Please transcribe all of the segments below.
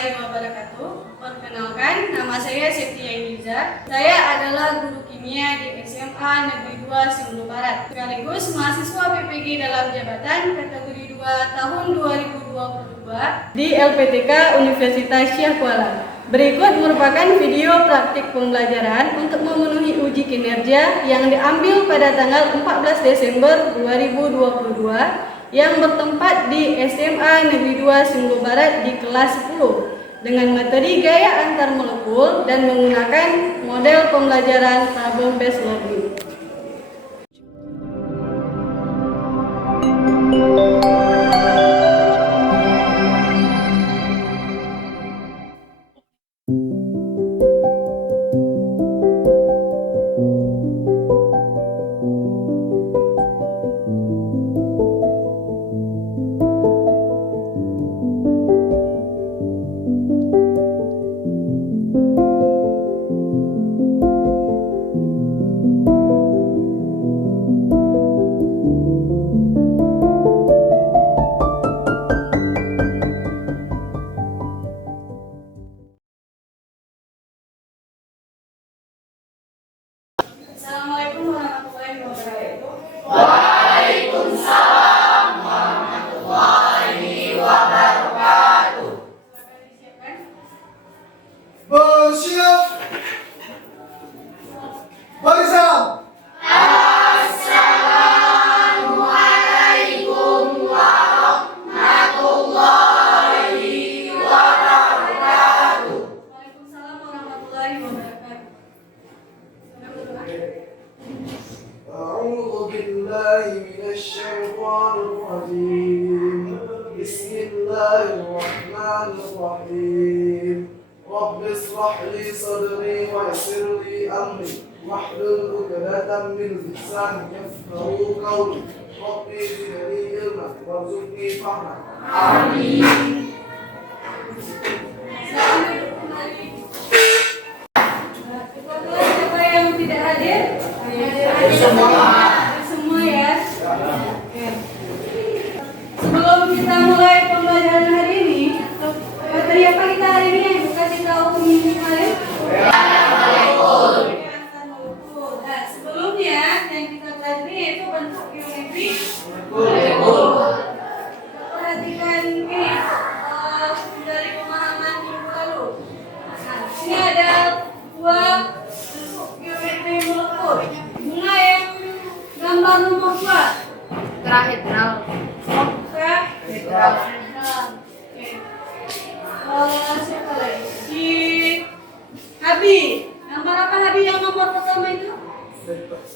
warahmatullahi wabarakatuh. Perkenalkan, nama saya Septia Iliza. Saya adalah guru kimia di SMA Negeri 2 Singlu Barat, sekaligus mahasiswa PPG dalam jabatan kategori 2 tahun 2022 di LPTK Universitas Syah Kuala. Berikut merupakan video praktik pembelajaran untuk memenuhi uji kinerja yang diambil pada tanggal 14 Desember 2022 yang bertempat di SMA Negeri 2 Singlu Barat di kelas 10 dengan materi gaya antar molekul dan menggunakan model pembelajaran problem based learning. Assalamualaikum warahmatullahi wabarakatuh. Waalaikumsalam warahmatullahi wabarakatuh. Silakan disiapkan. Bersiap. Barisan. Assalamualaikum warahmatullahi wabarakatuh. Waalaikumsalam warahmatullahi wabarakatuh. Silakan berdoa. أعوذ بالله من الشيطان الرجيم بسم الله الرحمن الرحيم رب اشرح لي صدري ويسر لي أمري واحلل عقدة من لساني يفقهوا قولي ربي زدني علما وارزقني فهما Amin. Silakan duduk kembali. Ketua kelas siapa yang tidak hadir? Semua ya. Oke. Sebelum kita mulai pembelajaran hari ini, materi apa kita hari ini yang dikasih tahu minggu kemarin? Molekul. Nah, sebelumnya yang kita pelajari yaitu bentuk geometri molekul. Perhatikan ini dari pemahaman minggu lalu. Nah, ini ada dua bentuk geometri molekul. Bunga yang gambar nomor 2. Tetrahedral. Oke. Tetrahedral. Oke. Siapa lagi? Si Habi. Gambar apa Habi yang nomor pertama itu?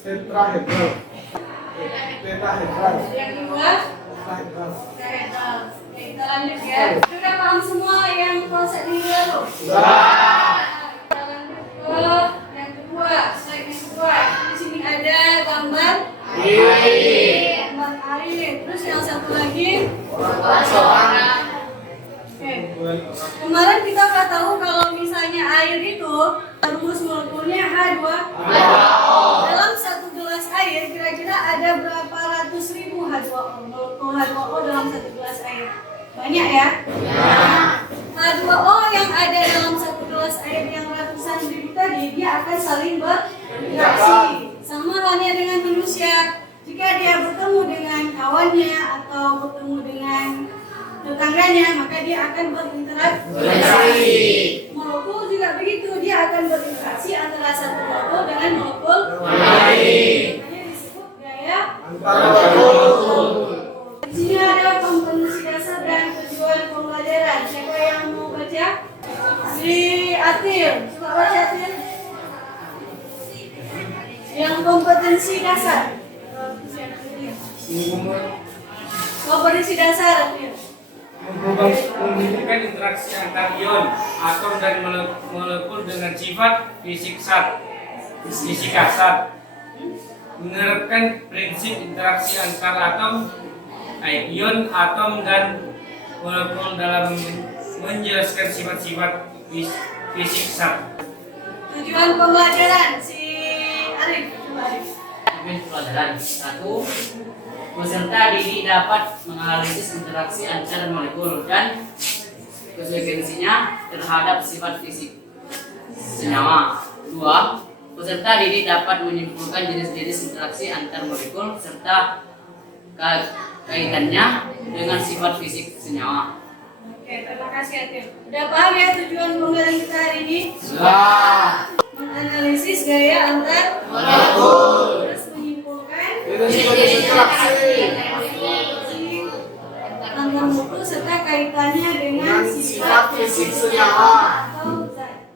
tetrahedral. Tetrahedral. Yang kedua? Tetrahedral. Tetrahedral. Oke, kita lanjut ya. Sudah paham semua yang konsep minggu lalu? Kita lanjut ke yang kedua. Slide yang kedua. Di sini ada gambar gambar air. Terus yang satu lagi? Oke. Kemarin kita udah tahu kalau misalnya air itu rumus molekulnya H2O. Dalam satu gelas air kira-kira ada berapa ratus ribu H2O, molekul H2O dalam satu gelas air? Banyak ya? H2O yang ada dalam satu gelas air yang ratusan ribu tadi, dia akan saling berinteraksi. Sama halnya dengan manusia. Jika dia bertemu dengan kawannya atau bertemu dengan tetangganya, maka dia akan berinteraksi. Molekul juga begitu, dia akan berinteraksi antara satu molekul dengan molekul lain. Makanya disebut gaya Antara molekul. Di sini ada kompetensi dasar dan tujuan pembelajaran. Siapa yang mau baca? Si Atil. Coba baca Atil. Yang kompetensi dasar. Kompetensi dasar Atil. Menghubungkan interaksi antar ion, atom dan molekul dengan sifat fisika zat. Menerapkan prinsip interaksi antar ion, atom dan molekul dalam menjelaskan sifat-sifat fisik zat. Tujuan pembelajaran si Arif. Coba Arif. Pelajaran 1. Peserta didik dapat menganalisis interaksi antar molekul dan konsekuensinya terhadap sifat fisik senyawa. 2. Peserta didik dapat menyimpulkan jenis-jenis interaksi antar molekul serta kaitannya dengan sifat fisik senyawa. Oke, terima kasih Atil. Udah paham ya tujuan pembelajaran kita hari ini? Sudah. Menganalisis gaya antar Molekul. terus menyimpulkan Jenis-jenis interaksi antar molekul serta kaitannya dengan dengan sifat fisik senyawa. atau zat.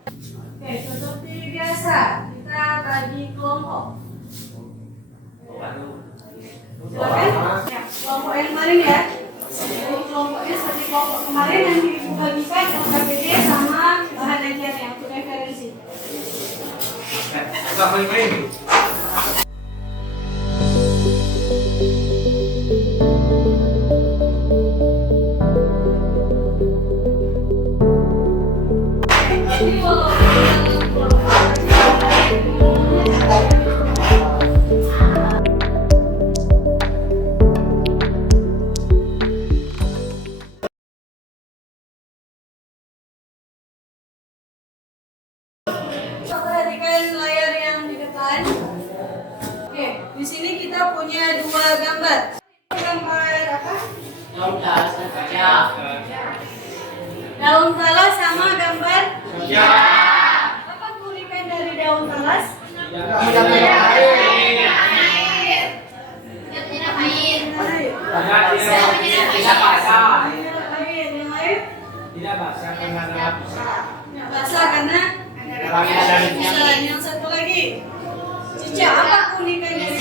Oke, seperti biasa kita bagi kelompok. Silakan. Ya, kelompok yang kemarin ya. Jadi kelompoknya seperti kelompok kemarin nanti ibu bagikan LKPD sama bahan ajarnya untuk referensi. Jadi kalau perhatikan layar yang di depan. Oke, di sini kita punya dua gambar. Gambar apa? Daun talas sama gambar. Apa keunikan dari daun talas? Tidak ada air. Air. Tidak basah. Air yang lain? Tidak basah karena ada lapisan. Nggak basah karena lapisan. Yang satu lagi. Cicak, apa keunikan dari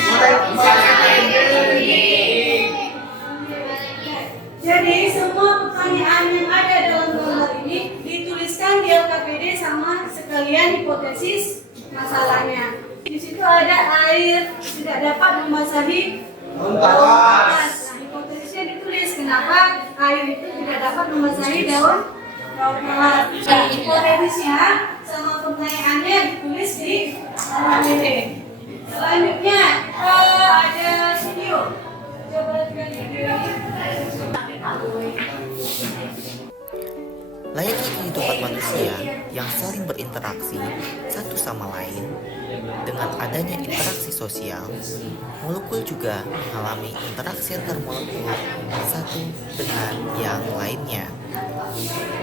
Jadi semua pertanyaan yang ada dalam gambar ini dituliskan di LKPD sama sekalian hipotesis masalahnya. Di situ ada air tidak dapat membasahi Daun talas. Nah, hipotesisnya ditulis kenapa air itu tidak dapat membasahi daun talas. Dan hipotesisnya sama pertanyaannya ditulis di LKPD. Selanjutnya ada video. Coba lihat video ini. Layaknya kehidupan manusia yang saling berinteraksi satu sama lain, dengan adanya interaksi sosial, molekul juga mengalami interaksi antar molekul satu dengan yang lainnya.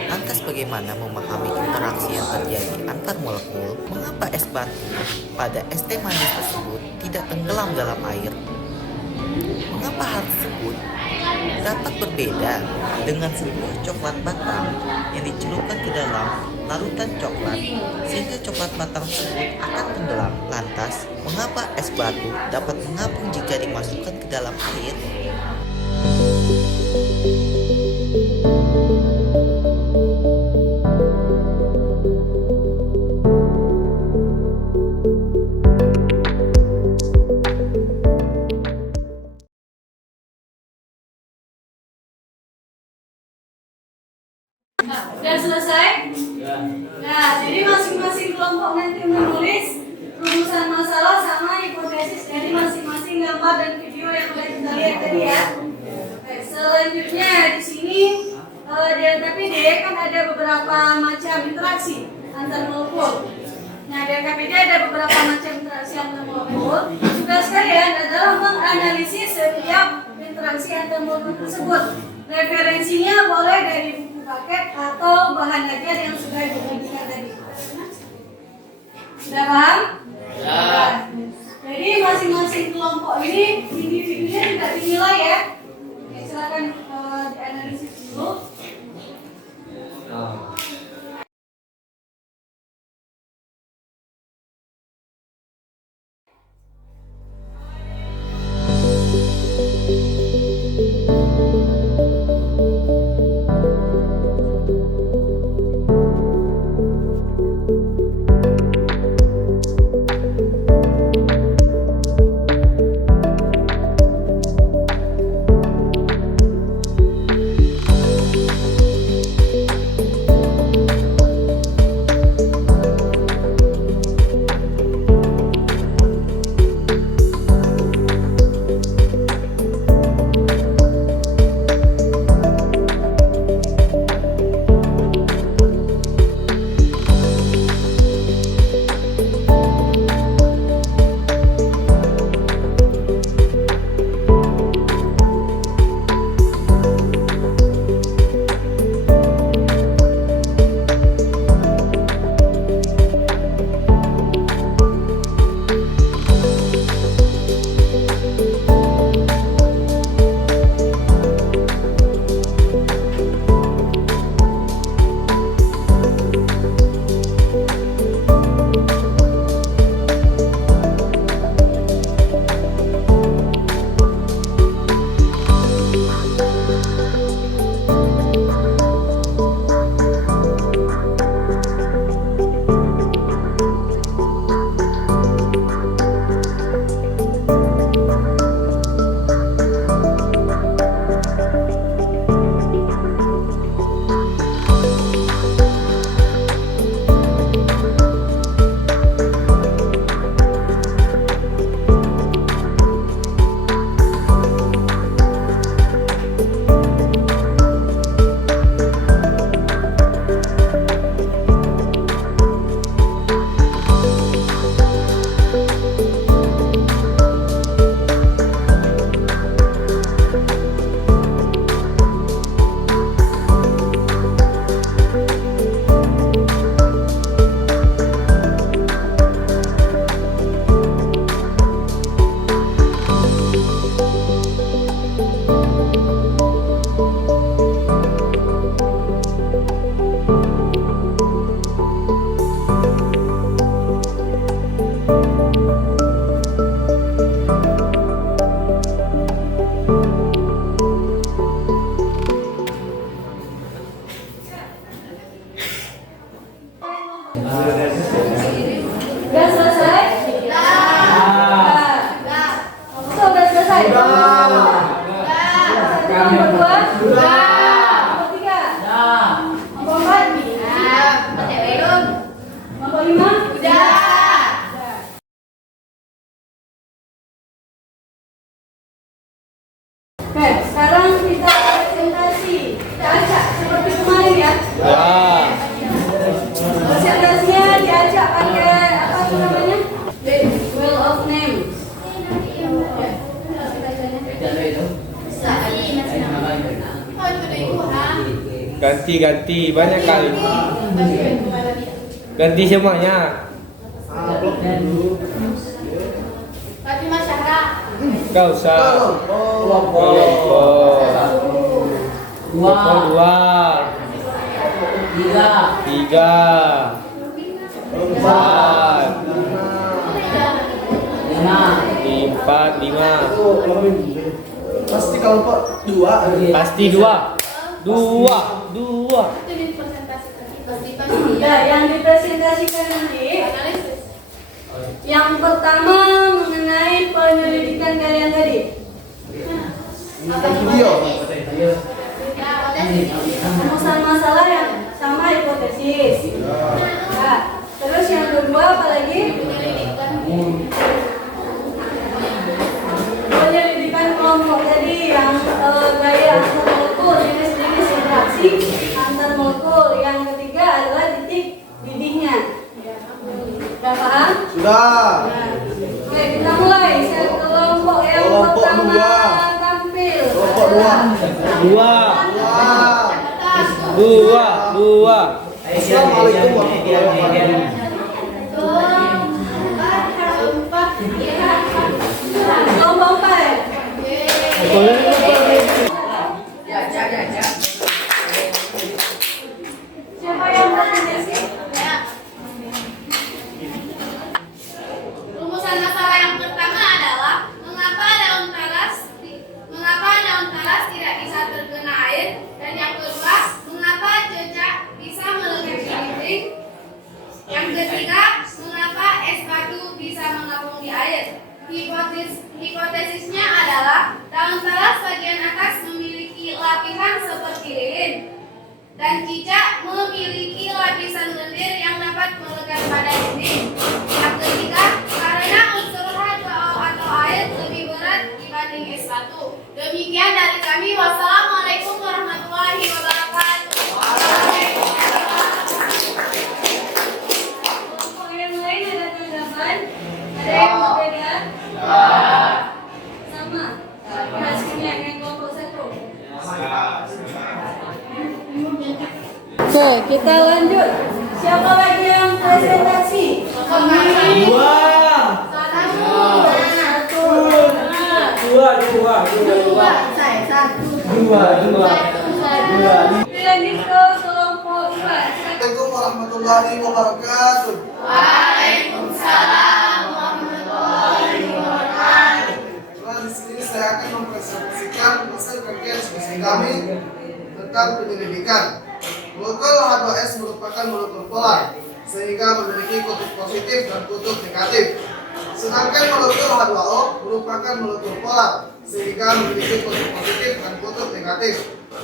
Lantas bagaimana memahami interaksi yang terjadi antar molekul? Mengapa es batu pada es teh manis tersebut tidak tenggelam dalam air? Mengapa hal tersebut dapat berbeda dengan sebuah coklat batang yang dicelupkan ke dalam larutan coklat sehingga coklat batang tersebut akan tenggelam. Lantas, mengapa es batu dapat mengapung jika dimasukkan ke dalam air? Sudah selesai? Nah, jadi masing-masing kelompok nanti menulis rumusan masalah sama hipotesis dari masing-masing gambar dan video yang sudah kita lihat tadi ya. Oke, selanjutnya di sini di LKPD kan ada beberapa macam interaksi antar molekul. Nah, di LKPD ada beberapa macam interaksi antar molekul. Juga sekalian adalah menganalisis setiap interaksi antar molekul tersebut. Referensinya boleh dari buku paket atau bahan ajar yang sudah dibagikan tadi. Sudah paham? Ya. Jadi masing-masing kelompok ini individunya tidak dinilai ya. Oke, silakan dianalisis dulu. Ya. Presentasinya diajak pakai apa tuh namanya? Wheel of Name. Ganti banyak kali. Ganti semuanya. Fatimah Syahra. Gak usah. Kelompok. Dua. Tiga. Empat. Empat, lima. Pasti kelompok 2. Pasti dua. Ya, yang dipresentasikan nanti. Yang pertama mengenai penyelidikan kalian tadi. Video. Rumusan masalah yang sama hipotesis. Nah, terus yang kedua apa lagi? Penyelidikan kelompok tadi yang gaya antar molekul, jenis-jenis interaksi antar molekul. Yang ketiga adalah titik didihnya. Sudah paham? Sudah. Nah, oke, kita mulai. Kelompok yang Kelompok pertama dua. tampil. Kelompok 2. Dua. Assalamualaikum warahmatullahi wabarakatuh. Kelompok empat. Siapa yang presentasi? Rumusan masalah yang pertama adalah mengapa daun talas tidak bisa terkena air, dan yang kedua mengapa cecak bisa melekat di dinding, yang ketiga mengapa es batu bisa mengapung di air. Hipotesisnya adalah daun talas bagian atas memiliki lapisan seperti lilin dan cicak memiliki lapisan lendir yang dapat melekat pada dinding. Yang ketiga, karena unsur H2O atau air lebih berat dibanding es batu. Demikian dari kami. Wassalamualaikum warahmatullahi wabarakatuh. Kelompok yang lain ada tanggapan? Ada yang berbeda? Sama. Hasilnya dengan kelompok satu. Oke, kita lanjut. Siapa lagi yang presentasi? Dua. Lanjut ke kelompok dua. Assalamualaikum warahmatullahi wabarakatuh. Di sini saya akan mempresentasikan hasil kajian skripsi kami tentang penyelidikan. Molekul H2S merupakan molekul polar sehingga memiliki kutub positif dan kutub negatif. Sedangkan molekul H2O merupakan molekul polar sehingga memiliki kutub positif dan kutub negatif.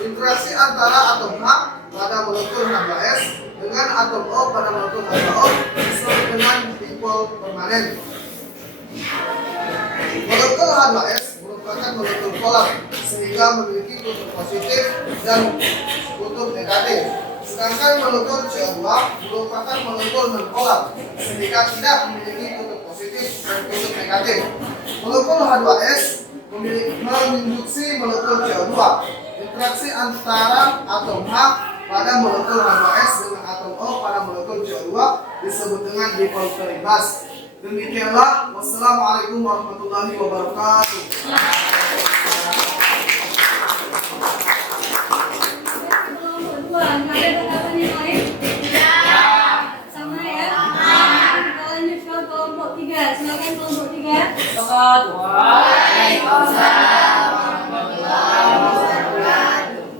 Interaksi antara atom H pada molekul H2S dengan atom O pada molekul H2O disebut dengan dipol permanen. Molekul H2S merupakan molekul polar sehingga memiliki kutub positif dan kutub negatif. Sedangkan molekul CO2 merupakan molekul non-polar sehingga tidak memiliki kutub positif dan kutub negatif. Molekul H2S menginduksi molekul CO2. Interaksi antara atom H pada molekul H2S dengan atom O pada molekul CO2 disebut dengan dipol bebas. Demikianlah, wassalamualaikum warahmatullahi wabarakatuh. Kelompok dua, nggak ada tanggapan yang lain? Sama ya? Kita lanjut ke kelompok tiga. Silakan kelompok tiga.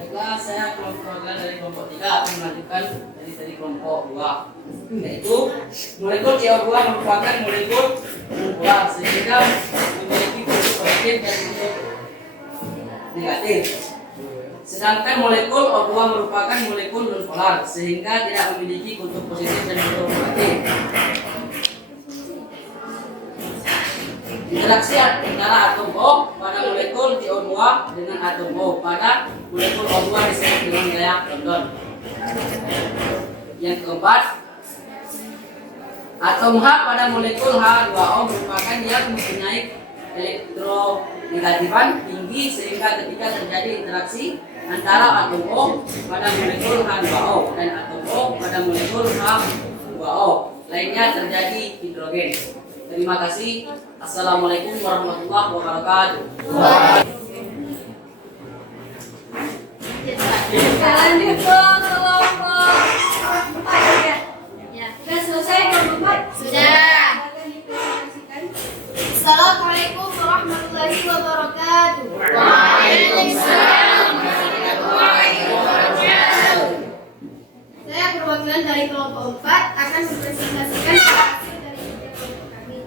Baiklah, saya kelompok dari kelompok 3 akan melanjutkan dari kelompok 2, yaitu molekul CO2 merupakan molekul polar sehingga memiliki kutub positif dan kutub negatif. Sedangkan molekul O2 merupakan molekul non-polar sehingga tidak memiliki kutub positif dan kutub negatif. Interaksi antara atom O pada molekul CO2 dengan atom O pada molekul O2 disebut dengan gaya London. Yang keempat, atom H pada molekul H2O merupakan yang mempunyai elektronegatifan tinggi sehingga ketika terjadi interaksi antara atom O pada molekul H2O dan atom O pada molekul H2O lainnya terjadi hidrogen. Terima kasih. Assalamualaikum warahmatullahi wabarakatuh. Lanjut ke kelompok 4 ya. Ya. Sudah selesai kelompok 4? Sudah. Silakan dipresentasikan. Assalamualaikum warahmatullahi wabarakatuh. Waalaikumsalam Saya perwakilan dari kelompok 4 akan mempresentasikan hasil dari kerja kelompok kami.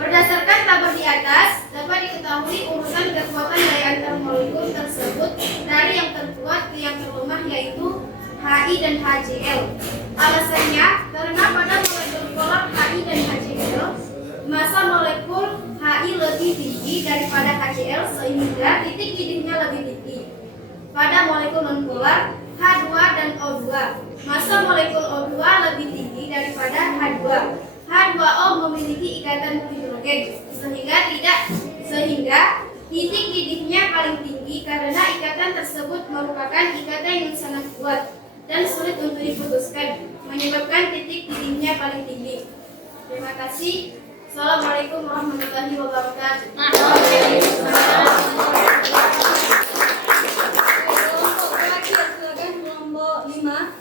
Berdasarkan tabel di atas, dapat diketahui urutan kekuatan dari antar molekul tersebut dari yang terkuat ke yang terlemah yaitu Hi dan HCl. Alasannya, karena pada molekul polar Hi dan HCl, massa molekul Hi lebih tinggi daripada HCl sehingga titik didihnya lebih tinggi. Pada molekul nonpolar H2 dan O2, massa molekul O2 lebih tinggi daripada H2. H2O memiliki ikatan hidrogen sehingga titik didihnya paling tinggi karena ikatan tersebut merupakan ikatan yang sangat kuat dan sulit untuk diputuskan, menyebabkan titik didihnya paling tinggi. Terima kasih. Assalamualaikum warahmatullahi wabarakatuh. Kelompok terakhir, silakan kelompok 5.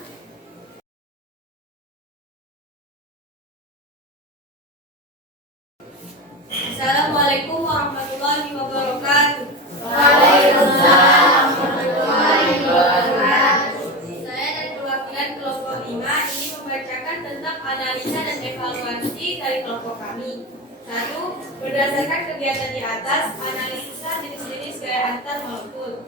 Assalamualaikum warahmatullahi wabarakatuh. Waalaikumsalam warahmatullahi wabarakatuh. Saya dan perwakilan kelompok 5 ini membacakan tentang analisa dan evaluasi dari kelompok kami. 1. Berdasarkan kegiatan di atas, analisa jenis-jenis gaya antar molekul.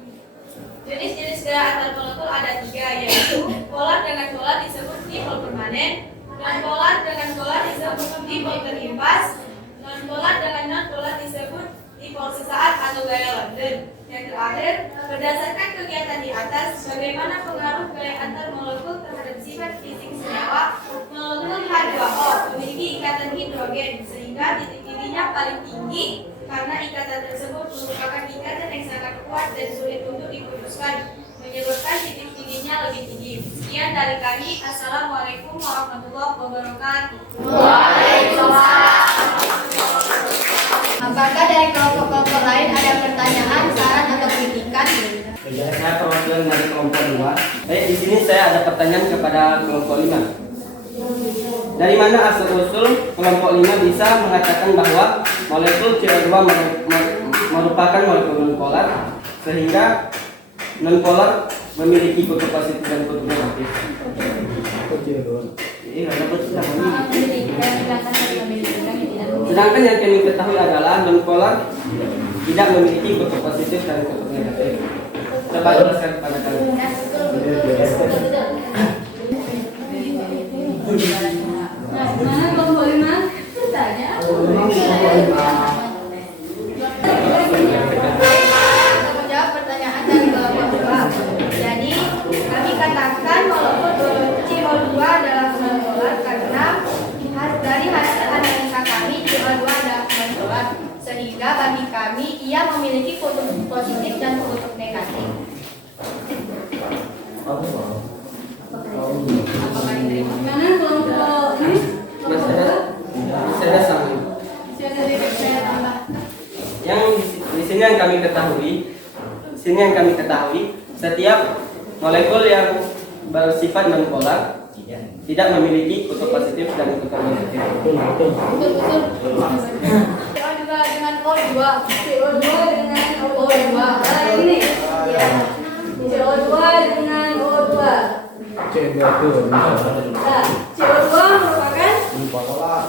Jenis-jenis gaya antar molekul ada 3, yaitu polar dengan polar disebut dipol permanen, non-polar dengan polar disebut dipol terimpas, non-polar dengan non-polar disebut dipol sesaat atau gaya London. Yang terakhir, berdasarkan kegiatan di atas, bagaimana pengaruh gaya antar molekul terhadap sifat fisik senyawa. Molekul H2O memiliki ikatan hidrogen sehingga titik didihnya paling tinggi karena ikatan tersebut merupakan ikatan yang sangat kuat dan sulit untuk diputuskan, menyebabkan titik didihnya lebih tinggi. Sekian dari kami. Assalamualaikum warahmatullahi wabarakatuh. Apakah dari kelompok-kelompok lain ada pertanyaan, saran, atau kritikan? Saya perwakilan dari kelompok 2. Di sini saya ada pertanyaan kepada kelompok 5. Dari mana asal-usul kelompok 5 bisa mengatakan bahwa molekul CO2 merupakan molekul nonpolar sehingga nonpolar memiliki kutub positif dan kutub negatif? Sedangkan yang kami ketahui adalah nonpolar tidak memiliki kutub positif dan kutub negatif. Coba jelaskan kepada kami. Mana kelompok 5? Tanya. Menjawab pertanyaan dari kelompok 2. Jadi, kami katakan molekul CO2 adalah nonpolar karena dari hasil analisa kami CO2 adalah nonpolar, sehingga bagi kami ia memiliki kutub positif dan kutub negatif. Apakah diterima? Mana kelompok ini? Kelompok 2? Saya sama. Saya tambah. Yang di sini yang kami ketahui, setiap molekul yang bersifat nonpolar tidak memiliki kutub positif dan kutub negatif. Betul. CO2 dengan O2. CO2 dengan O2. Nah, ini. Ya. CO2 dengan O2. Nah, CO2 merupakan non-polar.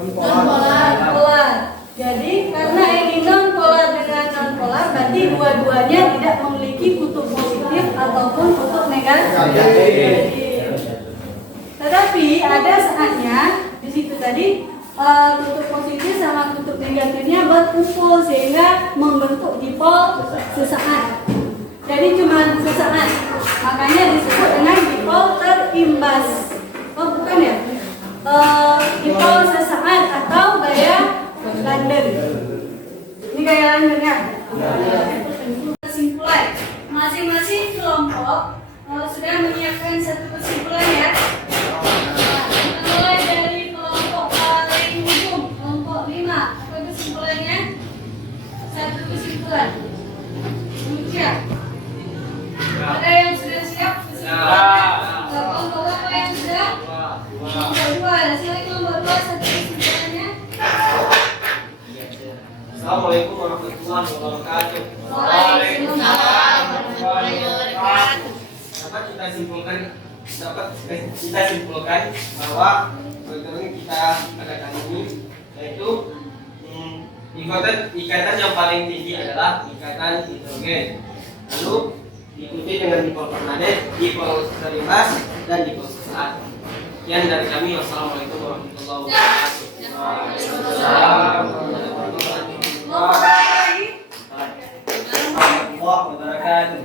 Non-polar. Jadi karena ini non-polar dengan non-polar, berarti dua-duanya tidak memiliki kutub positif ataupun kutub negatif. Tetapi ada saatnya di situ tadi kutub positif sama kutub negatifnya berkumpul sehingga membentuk dipol sesaat. Jadi cuma sesaat. Makanya disebut dengan dipol terimbas. Oh bukan ya? Dipol sesaat atau gaya London. Ini gaya London ya? Kesimpulan. Masing-masing kelompok sudah menyiapkan satu kesimpulan ya. Mulai dari kelompok paling ujung, kelompok 5. Apa kesimpulannya? Satu kesimpulan. Siap. Ada yang sudah siap kesimpulannya? Kelompok apa yang sudah? Kelompok 2. Silakan kelompok 2 satu kesimpulannya. Assalamualaikum warahmatullahi wabarakatuh. Waalaikumsalam warahmatullahi wabarakatuh. Dapat kita simpulkan bahwa kegiatan kita adakan ini yaitu ikatan yang paling tinggi adalah ikatan hidrogen. Lalu diikuti dengan dipol permanen, dipol terimbas, dan dipol sesaat. Sekian dari kami. Wassalamualaikum warahmatullahi wabarakatuh. Waalaikumsalam warahmatullahi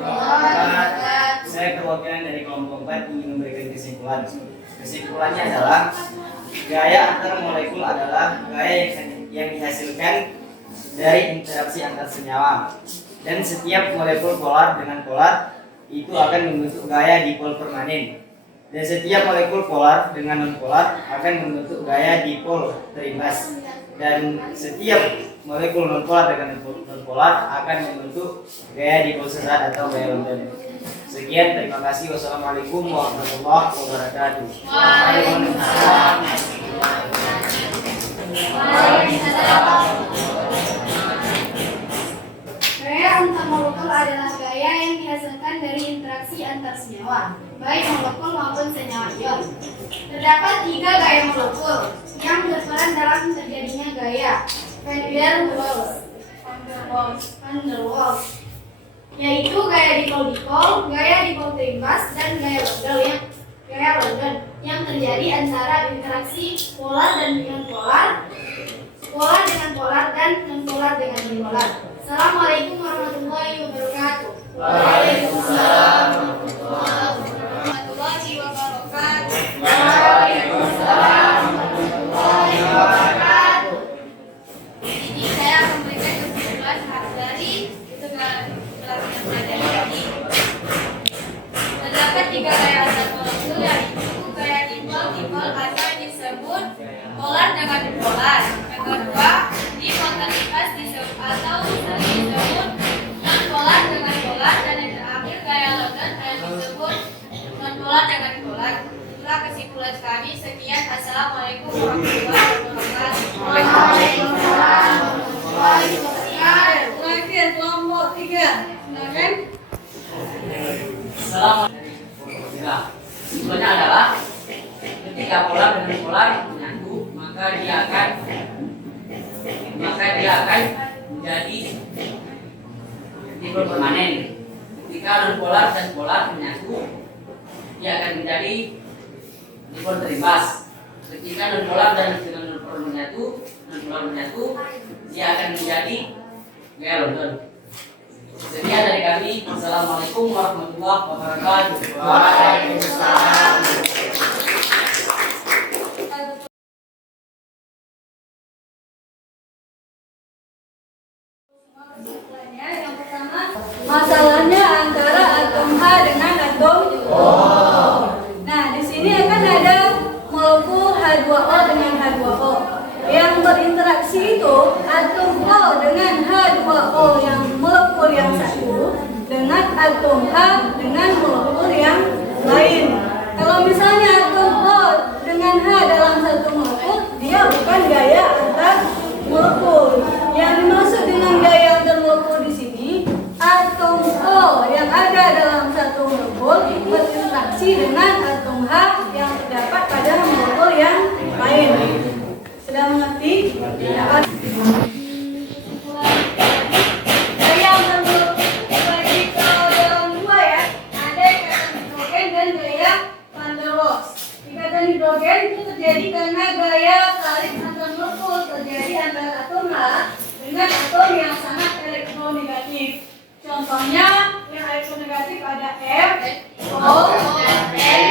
wabarakatuh. Saya perwakilan dari kelompok 4 ingin memberikan kesimpulan. Kesimpulannya adalah gaya antar molekul adalah gaya yang dihasilkan dari interaksi antar senyawa. Dan setiap molekul polar dengan polar itu akan membentuk gaya dipol permanen. Dan setiap molekul polar dengan nonpolar akan membentuk gaya dipol terimbas. Dan setiap molekul nonpolar dengan nonpolar akan membentuk gaya dipol sesaat atau gaya London. Sekian, terima kasih. Wassalamualaikum warahmatullahi wabarakatuh. Waalaikumsalam. Gaya antar molekul adalah gaya yang dihasilkan dari interaksi antar senyawa, baik molekul maupun senyawa ion. Terdapat 3 gaya molekul yang berperan dalam terjadinya gaya van der Waals, yaitu gaya dipol-dipol, gaya dipol terimbas, dan gaya London yang terjadi antara interaksi polar dan non-polar, polar dengan polar, dan non-polar dengan non-polar. Assalamualaikum warahmatullahi wabarakatuh. Waalaikumsalam warahmatullahi wabarakatuh. Waalaikumsalam warahmatullahi wabarakatuh. Ini saya akan memberikan kesimpulan dari pelatihan materi ini. Terdapat 3 gaya antar molekul, yaitu gaya dipol atau yang disebut polar dengan bipolar. Yang kedua, dipol terimbas atau sering disebut non-polar dengan polar, dan yang terakhir gaya London yang disebut non-polar dengan polar. Itulah kesimpulan kami. Sekian. Assalamualaikum warahmatullahi wabarakatuh. Waalaikumsalam warahmatullahi wabarakatuh. Terakhir kelompok 3. Silakan. Nah, kesimpulannya adalah ketika polar dengan polar menyatu, maka dia akan menjadi dipol permanen. Ketika non-polar dan polar menyatu, dia akan menjadi dipol terimbas. Ketika non-polar dan non-polar menyatu, dia akan menjadi gaya London. Sekian dari kami. Assalamualaikum warahmatullahi wabarakatuh. Waalaikumsalam. Yang pertama, masalahnya antara atom H dengan atom O. Nah, di sini akan ada molekul H2O dengan H2O. Yang berinteraksi itu atom O dengan H2O yang molekul yang satu dengan atom H dengan molekul yang lain. Kalau misalnya atom O dengan H dalam satu molekul, dia bukan gaya antar molekul. Yang dimaksud dengan gaya antar molekul di sini, atom O yang ada dalam satu molekul berinteraksi dengan atom H yang terdapat pada molekul yang lain. Sudah mengerti? Gaya antar molekul dibagi ke dalam 2 ya. Contohnya yang elektronegatif ada F, O, dan N.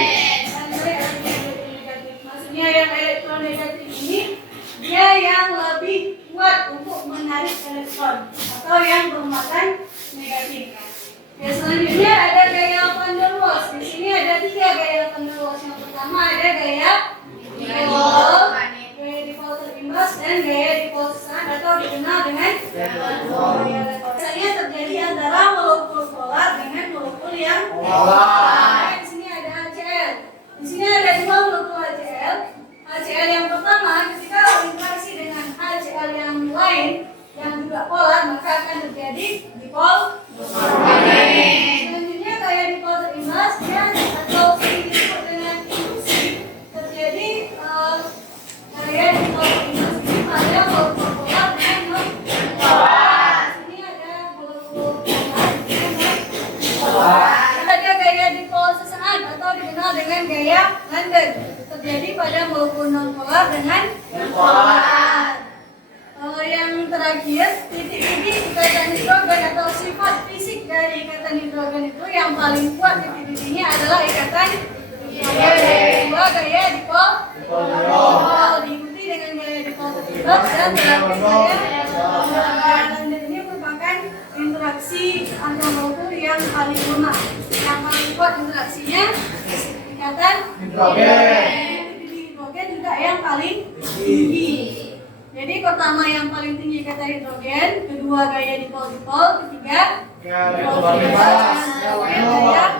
Maksudnya yang elektronegatif ini dia yang lebih kuat untuk menarik elektron atau yang bermuatan negatif. Ya, selanjutnya ada gaya van der Waals. Di sini ada 3 gaya van der Waals. Yang pertama ada gaya dipol, gaya dipol terimbas, dan gaya dipol sesaat atau dikenal dengan gaya dipol. Biasanya terjadi antara molekul polar dengan molekul yang polar. Di sini ada HCl. Di sini ada 2 molekul HCl. HCl yang pertama ketika berinteraksi dengan HCl yang lain yang juga polar maka akan terjadi dipol. Selanjutnya gaya dipol terimbas atau sering disebut dengan induksi terjadi gaya dipol terimbas ini pada molekul polar dengan non polar. Sini ada molekul polar dengan non polar. Ada gaya dipol sesaat atau dikenal dengan gaya London terjadi pada molekul non polar dengan non polar. Yang terakhir, titik-titik ikatan hidrogen atau sifat fisik dari ikatan hidrogen itu yang paling kuat titik-titiknya adalah ikatan hidrogen. Kedua gaya dipol diikuti dengan gaya dipol terimbas dan terakhir gaya London ini merupakan interaksi antar molekul yang paling lemah. Yang paling kuat interaksinya ikatan hidrogen. Titik hidrogen juga yang paling tinggi. Jadi pertama yang paling tinggi ikatan hidrogen, kedua gaya dipol-dipol, ketiga gaya terimbas, gaya London.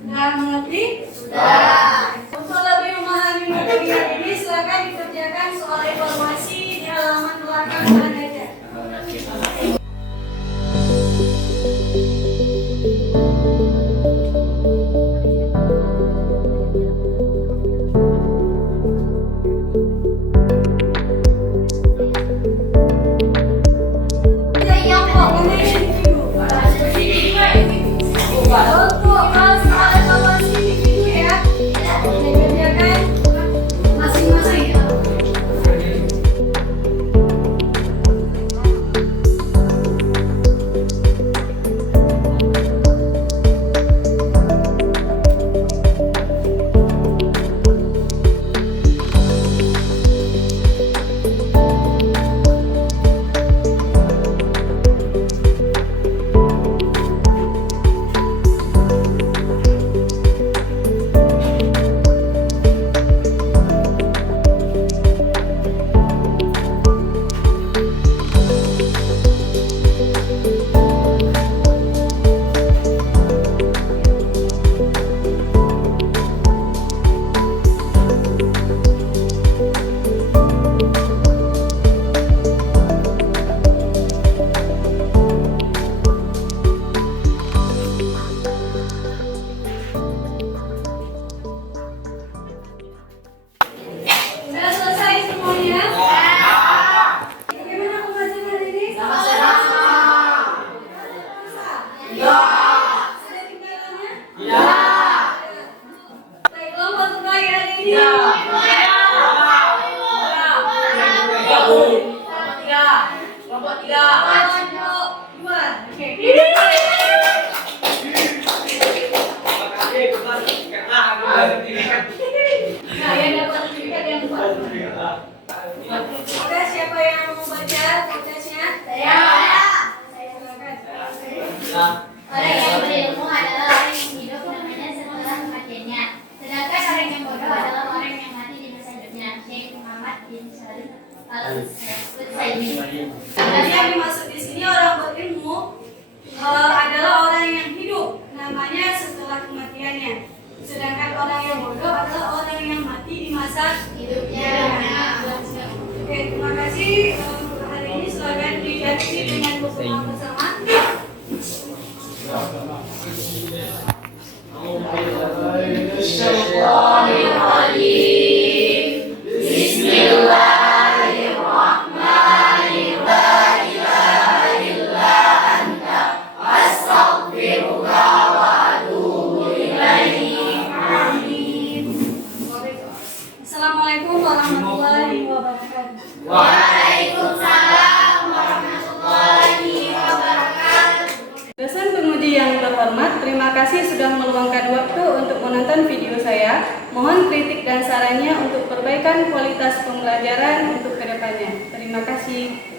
Sudah mengerti? Sudah. Untuk lebih memahami materi ini silakan dikerjakan soal evaluasi di halaman belakang saja. Untuk soal evaluasi individu ya, dikerjakan masing-masing. Sudah selesai semuanya? Bagaimana pembelajaran hari ini? Ya. Ada tinggalannya? Ya. Baik, kelompok terakhir hari ini. Ya. Kelompok 2. Oke. Nah, yang dapat sertifikat yang buat. Oke, siapa yang mau baca tugasnya? Saya. Silakan. Orang yang berilmu adalah orang yang hidup namanya setelah kematiannya. Sedangkan orang yang bodoh adalah orang yang mati di masa hidupnya. Syekh Muhammad bin Salim Al-Utsaimin. Jadi yang dimaksud di sini orang berilmu adalah orang yang hidup namanya setelah kematiannya. Sedangkan orang yang bodoh adalah orang yang mati di masa hidupnya. Oke, terima kasih untuk hari ini. Silakan diganti dengan berdoa bersama. Assalamualaikum warahmatullahi wabarakatuh. Waalaikumsalam warahmatullahi wabarakatuh. terima kasih sudah meluangkan waktu untuk menonton video saya. Mohon kritik dan sarannya untuk perbaikan kualitas pembelajaran untuk kedepannya. Terima kasih.